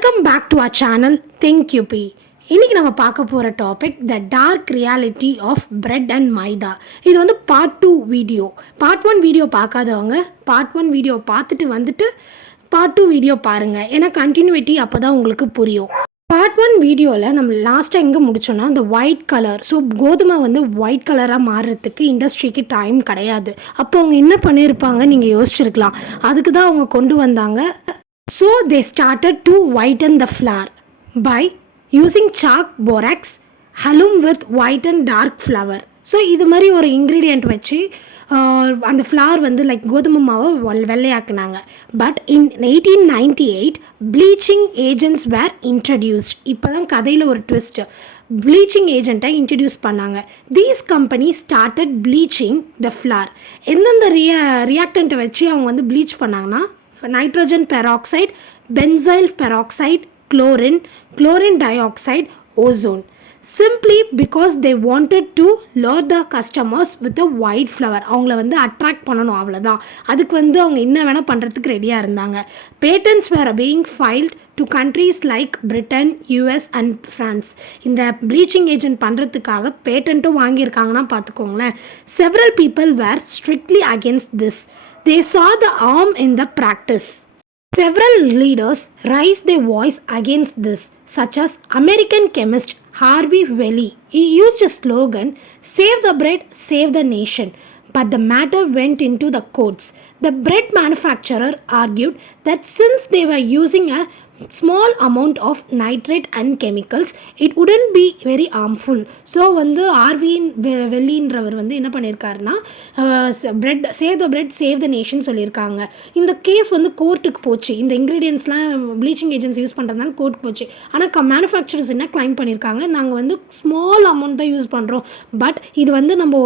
Welcome back to our channel Think UP. இன்றைக்கி நம்ம பார்க்க போகிற topic the dark reality of bread and maida. இது வந்து பார்ட் 2 வீடியோ. பார்ட் 1 வீடியோ பார்க்காதவங்க பார்ட் 1 வீடியோ பார்த்துட்டு வந்துட்டு பார்ட் 2 வீடியோ பாருங்கள். ஏன்னா கண்டினியூட்டி அப்போ தான் உங்களுக்கு புரியும். பார்ட் 1 வீடியோவில் நம்ம லாஸ்ட்டாக எங்கே முடித்தோன்னா இந்த ஒயிட் கலர், ஸோ கோதுமை வந்து ஒயிட் கலராக மாறுறதுக்கு இண்டஸ்ட்ரிக்கு டைம் கிடையாது. அப்போ அவங்க என்ன பண்ணியிருப்பாங்க நீங்கள் யோசிச்சிருக்கலாம். அதுக்கு தான் அவங்க கொண்டு வந்தாங்க. So they started to whiten the flour by using chalk, borax, alum with white and dark flour. So இது மாதிரி ஒரு இன்க்ரீடியண்ட் வச்சு அந்த ஃப்ளார் வந்து லைக் கோதுமை மாவை வெள்ளையாக்குனாங்க. But in 1898 bleaching agents were introduced. இப்போ தான் கதையில் ஒரு ட்விஸ்ட்டு. ப்ளீச்சிங் ஏஜெண்ட்டை இன்ட்ரடியூஸ் பண்ணாங்க. These company started bleaching the flour. எந்தெந்த ரியாக்டண்ட்டை வச்சு அவங்க வந்து ப்ளீச் பண்ணாங்கன்னா nitrogen peroxide, benzyl peroxide, chlorine dioxide, ozone. Simply because they wanted to lure the customers with the white flour. அவங்கள வந்து அட்ராக்ட் பண்ணணும், அவ்வளோதான். அதுக்கு வந்து அவங்க என்ன வேணால் பண்ணுறதுக்கு ரெடியாக இருந்தாங்க. Patents were being filed to countries like Britain, US and France. இந்த ப்ளீச்சிங் ஏஜென்ட் பண்ணுறதுக்காக பேட்டன்ட்டும் வாங்கியிருக்காங்கன்னா பார்த்துக்கோங்களேன். Several people were strictly against this. They saw the harm in the practice. Several leaders raised their voice against this, such as American chemist Harvey Valley. He used a slogan, "Save the bread, save the nation." But the matter went into the courts. The bread manufacturer argued that since they were using a small amount of nitrate and chemicals, it wouldn't be very harmful. So வந்து ஆர்வின் வெள்ளின்றவர் வந்து என்ன பண்ணியிருக்காருன்னா bread save the bread save the nation சொல்லியிருக்காங்க. இந்த case வந்து கோர்ட்டுக்கு போச்சு. இந்த இன்க்ரீடியன்ட்ஸ்லாம் ப்ளீச்சிங் ஏஜென்ட்ஸ் யூஸ் பண்ணுறதுனால கோர்ட்டுக்கு போச்சு. ஆனால் மேனுஃபேக்சரர்ஸ் என்ன கிளைம் பண்ணியிருக்காங்க, நாங்கள் வந்து ஸ்மால் அமௌண்ட் தான் யூஸ் பண்ணுறோம், பட் இது வந்து நம்ம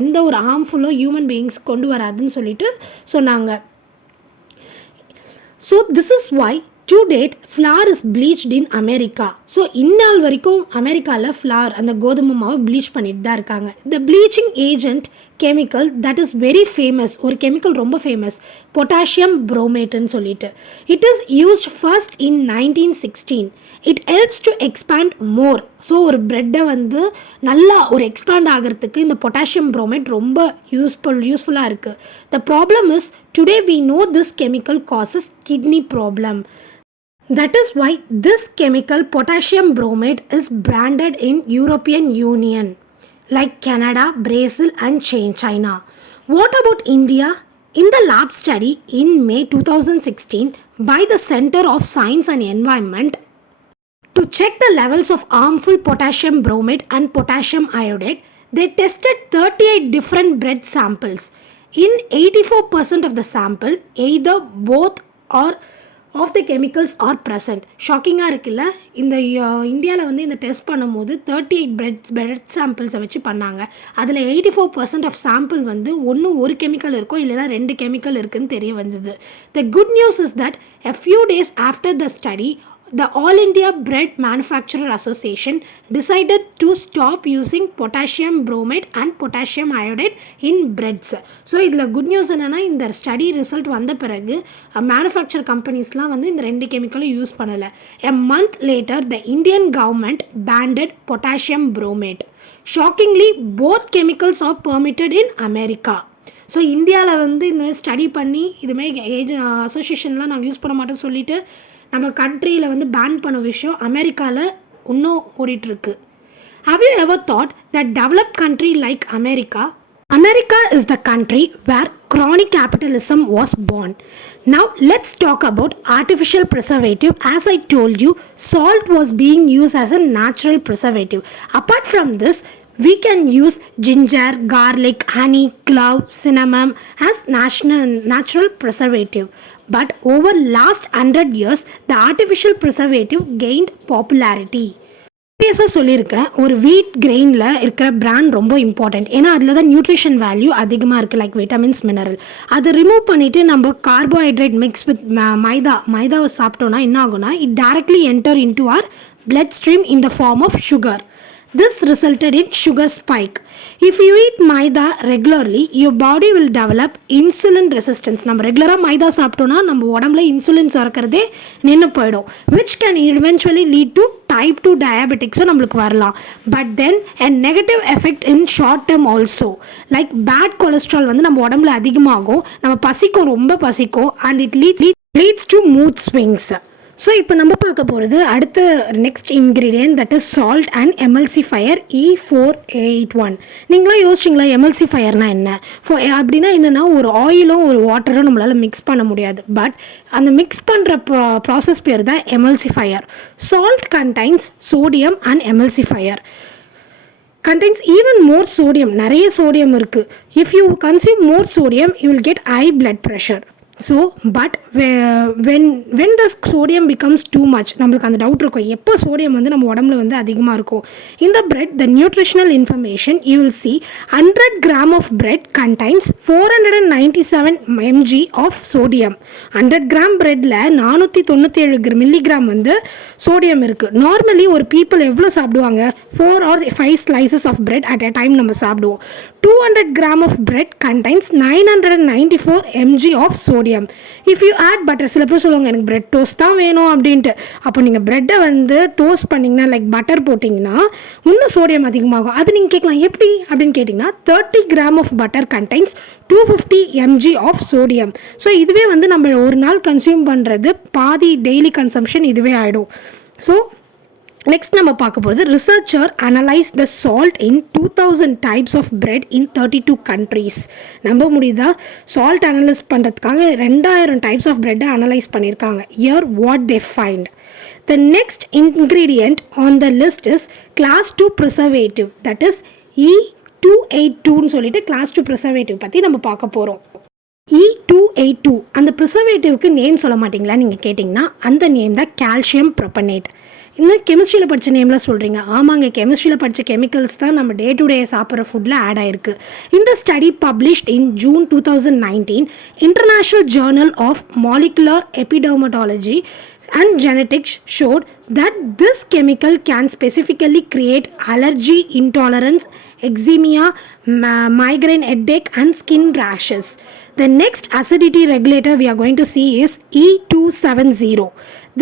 எந்த ஒரு ஹார்ம்ஃபுல்லோ ஹியூமன் பீயிங்ஸ் கொண்டு வராதுன்னு சொல்லிட்டு சொன்னாங்க. So this is why to date flour is bleached in America. So இந்நாள் வரைக்கும் அமெரிக்காவில் ஃப்ளார் அந்த கோதுமை மாவை ப்ளீச் பண்ணிட்டு தான் இருக்காங்க. The bleaching agent chemical that is very famous, ஒரு கெமிக்கல் ரொம்ப ஃபேமஸ், பொட்டாசியம் புரோமேட்டுன்னு சொல்லிட்டு. It is used first in 1916. It helps to expand more. So ஒரு ப்ரெட்டை வந்து நல்லா ஒரு எக்ஸ்பேண்ட் ஆகிறதுக்கு இந்த பொட்டாசியம் புரோமேட் ரொம்ப யூஸ்ஃபுல்லாக இருக்குது. The problem is today we know this chemical causes kidney problem. That is why this chemical potassium bromate is branded in European Union like Canada, Brazil and China. What about India? In the lab study in May 2016 by the Center of Science and Environment to check the levels of harmful potassium bromate and potassium iodide, they tested 38 different bread samples. In 84% of the sample, either both or of the chemicals are present. ஷாக்கிங்காக இருக்குல்ல. இந்த இந்தியாவில் வந்து இந்த test பண்ணும்போது 38 bread சாம்பிள்ஸை வச்சு பண்ணாங்க. அதில் 84% ஆஃப் சாம்பிள் வந்து ஒரு கெமிக்கல் இருக்கும், இல்லைனா 2 கெமிக்கல் இருக்குதுன்னு தெரிய வந்தது. The good news is that a few days after the study, the All India Bread Manufacturer Association decided to stop using potassium bromate and potassium iodide in breads. So இதில் good news என்னென்னா, இந்த study result வந்த பிறகு manufacture கம்பெனிஸ்லாம் வந்து இந்த 2 கெமிக்கலும் use பண்ணலை. A month later, the Indian government banned potassium bromate. Shockingly, both chemicals are permitted in America. So இந்தியாவில் வந்து இந்த மாதிரி ஸ்டடி பண்ணி இதுமாதிரி அசோசியேஷன்லாம் நாங்கள் யூஸ் பண்ண மாட்டோம்னு சொல்லிவிட்டு நம்ம கண்ட்ரியில் வந்து பேன் பண்ண விஷயம் அமெரிக்காவில் இன்னும் ஓடிட்டுருக்கு. Have you ever thought that developed country like America is the country where chronic capitalism was born. Now let's talk about artificial preservative. As I told you, salt was being used as a natural preservative. Apart from this, we can use ginger, garlic, honey, clove, cinnamon as natural preservative. But over last 100 years, the artificial preservative gained popularity. ப்ரீவியஸாக சொல்லியிருக்கேன், ஒரு வீட் கிரெயினில் இருக்கிற brand ரொம்ப important. ஏன்னா அதில் தான் nutrition value அதிகமாக இருக்குது, லைக் விட்டமின்ஸ், மினரல். அதை ரிமூவ் பண்ணிவிட்டு நம்ம கார்போஹைட்ரேட் மிக்ஸ் வித் மைதாவை சாப்பிட்டோன்னா என்ன ஆகும்னா, it directly enter into our blood stream in the form of sugar. This resulted in sugar spike. If you eat maida regularly, your body will develop insulin resistance. நம்ம ரெகுலராக மைதா சாப்பிட்டோன்னா நம்ம உடம்புல insulin சுரக்கிறதே நின்று போயிடும், which can eventually lead to type 2 டயபெட்டிக்ஸும் நம்மளுக்கு வரலாம். But then a negative effect in short term also, like bad cholesterol வந்து நம்ம உடம்புல அதிகமாகும், நம்ம பசிக்கும், ரொம்ப பசிக்கும், and it leads to mood swings. So இப்போ நம்ம பார்க்க போகிறது அடுத்த next ingredient, that is salt and emulsifier E481. நீங்களாம் யோசிச்சிங்களா எமல்சிஃபயர்னால் என்ன? அப்படின்னா என்னென்னா, ஒரு ஆயிலும் ஒரு வாட்டரும் நம்மளால் மிக்ஸ் பண்ண முடியாது, பட் அந்த மிக்ஸ் பண்ணுற ப்ராசஸ் பேர் தான் emulsifier. Salt contains sodium and emulsifier contains even more sodium. நிறைய சோடியம் இருக்குது. If you consume more sodium, you will get high blood pressure. So but when does sodium becomes too much? நம்மளுக்கு அந்த doubt இருக்கும், எப்போ sodium வந்து நம்ம உடம்புல வந்து அதிகமாக இருக்கும். In the bread, the nutritional information you will see 100 gram of bread contains 497 mg of sodium. 100 gram breadல 497 milligram வந்து சோடியம் இருக்குது. நார்மலி ஒரு பீப்புள் எவ்வளோ சாப்பிடுவாங்க? 4 or 5 slices of bread at a time நம்ம சாப்பிடுவோம். 200 gram of bread contains 994 mg of sodium. If you add butter, சில பேர் சொல்லுவாங்க எனக்கு பிரெட் டோஸ்ட் தான் வேணும் அப்படின்ட்டு. அப்போ நீங்கள் ப்ரெட்டை வந்து டோஸ்ட் பண்ணிங்கன்னா, லைக் பட்டர் போட்டிங்கன்னா இன்னும் சோடியம் அதிகமாகும். அது நீங்கள் கேட்கலாம் எப்படி அப்படின்னு கேட்டிங்கன்னா, 30 gram of butter contains 250 mg of sodium. So இதுவே வந்து நம்ம ஒரு நாள் கன்சியூம் பண்ணுறது பாதி டெய்லி கன்சம்ஷன் இதுவே ஆகிடும். ஸோ நெக்ஸ்ட் நம்ம பார்க்க போகிறது, researcher analyse the salt in 2000 types of bread in 32 countries. நம்ப முடியுதா? சால்ட் அனலைஸ் பண்ணுறதுக்காக 2000 டைப்ஸ் ஆஃப் பிரெட்டை அனலைஸ் பண்ணியிருக்காங்க. Here what they find. The next ingredient on the list is class 2 preservative, that is E282 சொல்லிட்டு class 2 preservative பற்றி நம்ம பார்க்க போகிறோம். E282 அந்த ப்ரிசர்வேட்டிவ்க்கு நேம் சொல்ல மாட்டிங்களா நீங்கள் கேட்டிங்கன்னா, அந்த நேம் தான் கால்சியம் ப்ரொபனேட். இன்னும் கெமிஸ்ட்ரியில் படித்த நேமில் சொல்கிறீங்க. ஆமாங்க, கெமிஸ்ட்ரியில் படித்த கெமிக்கல்ஸ் தான் நம்ம டே டு டே சாப்பிட்ற ஃபுட்டில் ஆட் ஆகிருக்கு. இந்த study published in June 2019 international journal of molecular epidemiology and genetics showed that this chemical can specifically create allergy intolerance, eczema, migraine headache and skin rashes. The next acidity regulator we are going to see is E270.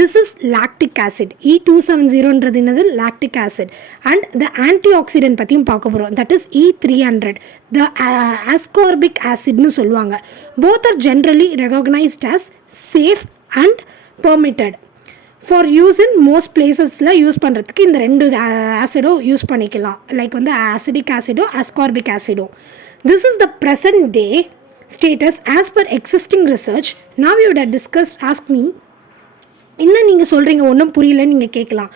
This is lactic acid. E270 என்னது lactic acid. And the antioxidant பற்றியும் பார்க்க போகிறோம், that is E300. The ascorbic acid னு சொல்லுவாங்க. Both are generally recognized as safe and permitted for use in most places-ல use பண்ணுறதுக்கு இந்த ரெண்டு ஆசிடோ யூஸ் பண்ணிக்கலாம், லைக் வந்து ஆசிடிக் ஆசிடோ ascorbic ஆசிடோ. This is the present day status as per existing research. Now you would have discussed, ask me, இன்னும் நீங்கள் சொல்கிறீங்க ஒன்றும் புரியலன்னு நீங்கள் கேட்கலாம்.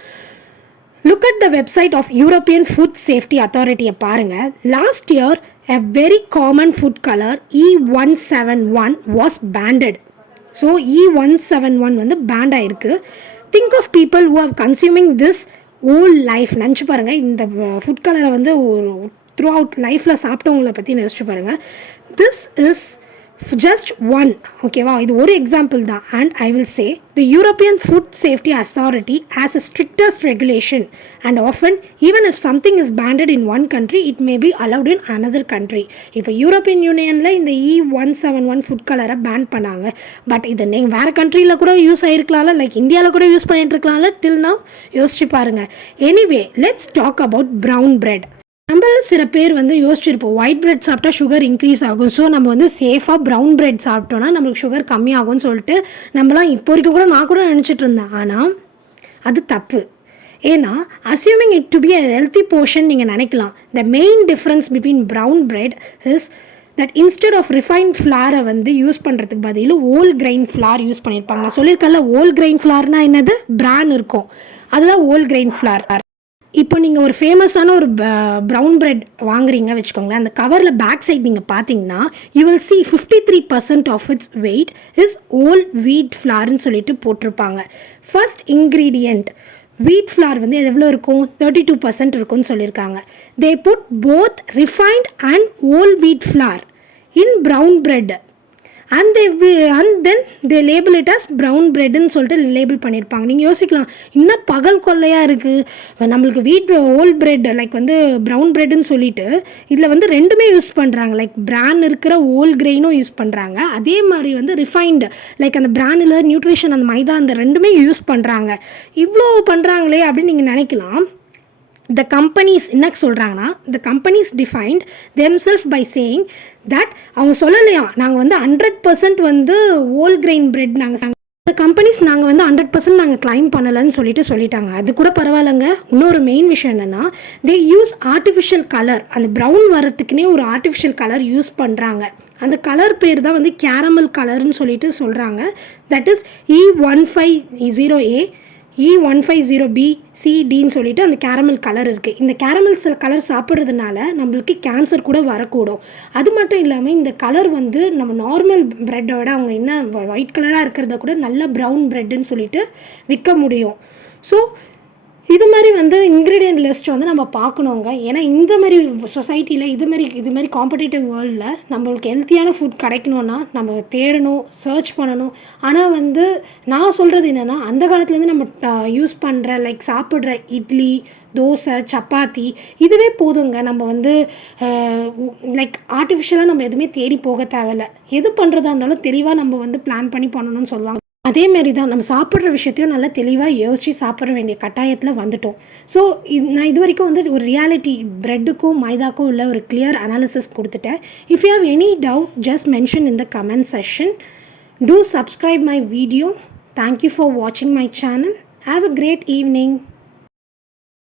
Look at the website of European food safety அத்தாரிட்டியை பாருங்கள். Last year a very common food color E171 was banned. So E171 வந்து பேண்ட் ஆகிருக்கு. Think of people who are consuming this whole life. நினச்சி பாருங்கள், இந்த ஃபுட் கலரை வந்து ஒரு த்ரூ அவுட் லைஃப்பில் சாப்பிட்டவங்களை பற்றி நினச்சி பாருங்கள். திஸ் இஸ் just one, ஓகேவா? இது ஒரு எக்ஸாம்பிள் தான். And I will say the European food Safety Authority has a strictest regulation and often even if something is banned in one country it may be allowed in another country. இப்போ European யூனியனில் இந்த E171 food கலரை pan பண்ணாங்க, but இதை நீங்கள் வேறு கண்ட்ரியில் கூட யூஸ் ஆகிருக்கலாம்ல, லைக் இந்தியாவில் கூட யூஸ் பண்ணிட்டு இருக்கலாம்ல. டில் நவ் யோசிச்சு பாருங்கள். Anyway let's talk about brown bread. நம்மள சில பேர் வந்து யோசிச்சிருப்போம், ஒயிட் பிரெட் சாப்பிட்டா சுகர் இன்க்ரீஸ் ஆகும், ஸோ நம்ம வந்து சேஃபாக ப்ரௌன் பிரெட் சாப்பிட்டோன்னா நம்மளுக்கு சுகர் கம்மியாகும்னு சொல்லிட்டு நம்மளாம் இப்போ வரைக்கும் கூட நான் கூட நினச்சிட்டு இருந்தேன். ஆனால் அது தப்பு. ஏன்னா assuming it to be a healthy portion நீங்கள் நினைக்கலாம். The main difference between brown bread is that instead of refined ஃப்ளாரை வந்து யூஸ் பண்ணுறதுக்கு பதில் ஹோல் கிரெயின் ஃப்ளார் யூஸ் பண்ணியிருப்பாங்க. நான் சொல்லியிருக்கல, ஹோல் கிரெயின் ஃப்ளார்னால் என்னது? பிரான் இருக்கும், அதுதான் ஹோல் கிரெயின் ஃப்ளார். இப்போ நீங்கள் ஒரு ஃபேமஸான ஒரு ப்ரௌன் பிரெட் வாங்குறீங்க வச்சுக்கோங்களேன், அந்த கவரில் பேக் சைட் நீங்கள் பார்த்தீங்கன்னா you will see 53% of its weight is whole wheat ஃப்ளார்னு சொல்லிட்டு போட்டிருப்பாங்க. ஃபர்ஸ்ட் இன்க்ரீடியண்ட் வீட் ஃப்ளார் வந்து எவ்வளோ இருக்கும்? 32% இருக்கும்னு சொல்லியிருக்காங்க. They put both refined and whole wheat flour in brown bread. And then they label it as brown பிரெட்னு சொல்லிட்டு லேபிள் பண்ணியிருப்பாங்க. நீங்கள் யோசிக்கலாம், இன்னும் பகல் கொள்ளையாக இருக்குது, நம்மளுக்கு வீட் ஓல் பிரெட் லைக் வந்து ப்ரௌன் பிரெட்னு சொல்லிட்டு இதில் வந்து ரெண்டுமே யூஸ் பண்ணுறாங்க. லைக் பிரான் இருக்கிற ஓல் கிரெயினும் யூஸ் பண்ணுறாங்க, அதே மாதிரி வந்து ரிஃபைன்டு லைக் அந்த பிரானில் நியூட்ரிஷன் அந்த மைதா அந்த ரெண்டுமே யூஸ் பண்ணுறாங்க. இவ்வளோ பண்ணுறாங்களே அப்படின்னு நீங்கள் நினைக்கலாம். the companies என்ன சொல்கிறாங்கன்னா, the companies defined themselves by saying that அவங்க சொல்லலையா நாங்கள் வந்து 100% வந்து ஹோல் கிரெயின் பிரெட் நாங்கள் இந்த கம்பெனிஸ் நாங்கள் வந்து 100% நாங்கள் கிளைம் பண்ணலைன்னு சொல்லிட்டாங்க. அது கூட பரவாயில்லைங்க. இன்னொரு மெயின் விஷயம் என்னென்னா, தே யூஸ் ஆர்டிஃபிஷியல் கலர், அந்த ப்ரௌன் வரத்துக்குனே ஒரு ஆர்டிஃபிஷியல் கலர் யூஸ் பண்ணுறாங்க. அந்த கலர் பேர் தான் வந்து கேரமல் கலர்னு சொல்லிட்டு சொல்கிறாங்க. தட் இஸ் E150A E150BCDன்னு சொல்லிட்டு அந்த கேரமல் கலர் இருக்குது. இந்த கேரமல் கலர் சாப்பிட்றதுனால நம்மளுக்கு கேன்சர் கூட வரக்கூடும். அது மட்டும் இல்லாமல் இந்த கலர் வந்து நம்ம நார்மல் ப்ரெட்டோட அவங்க என்ன ஒயிட் கலராக இருக்கிறத கூட நல்ல ப்ரௌன் ப்ரெட்டுன்னு சொல்லிட்டு விற்க முடியும். ஸோ இது மாதிரி வந்து இன்க்ரீடியன்ட் லிஸ்ட் வந்து நம்ம பார்க்கணுங்க. ஏன்னா இந்த மாதிரி சொசைட்டியில் இது மாதிரி காம்படிட்டிவ் வேர்ல்டில் நம்மளுக்கு ஹெல்த்தியான ஃபுட் கிடைக்கணுன்னா நம்ம தேடணும், சர்ச் பண்ணணும். ஆனால் வந்து நான் சொல்கிறது என்னென்னா, அந்த காலத்துலேருந்து நம்ம யூஸ் பண்ணுற லைக் சாப்பிட்ற இட்லி, தோசை, சப்பாத்தி இதுவே போதுங்க. நம்ம வந்து லைக் ஆர்டிஃபிஷியலாக நம்ம எதுவுமே தேடி போக தேவையில்ல. எது பண்ணுறதா இருந்தாலும் தெளிவாக நம்ம வந்து பிளான் பண்ணி பண்ணணும்னு சொல்லுவாங்க. அதேமாரி தான் நம்ம சாப்பிட்ற விஷயத்தையும் நல்லா தெளிவாக யோசித்து சாப்பிட வேண்டிய கட்டாயத்தில் வந்துட்டோம். ஸோ நான் இது வரைக்கும் வந்து ஒரு ரியாலிட்டி ப்ரெட்டுக்கும் மைதாக்கும் உள்ள ஒரு கிளியர் அனாலிசிஸ் கொடுத்துட்டேன். If you have any doubt just mention in the comment section. Do subscribe my video. Thank you for வாட்சிங் my channel. Have a great evening.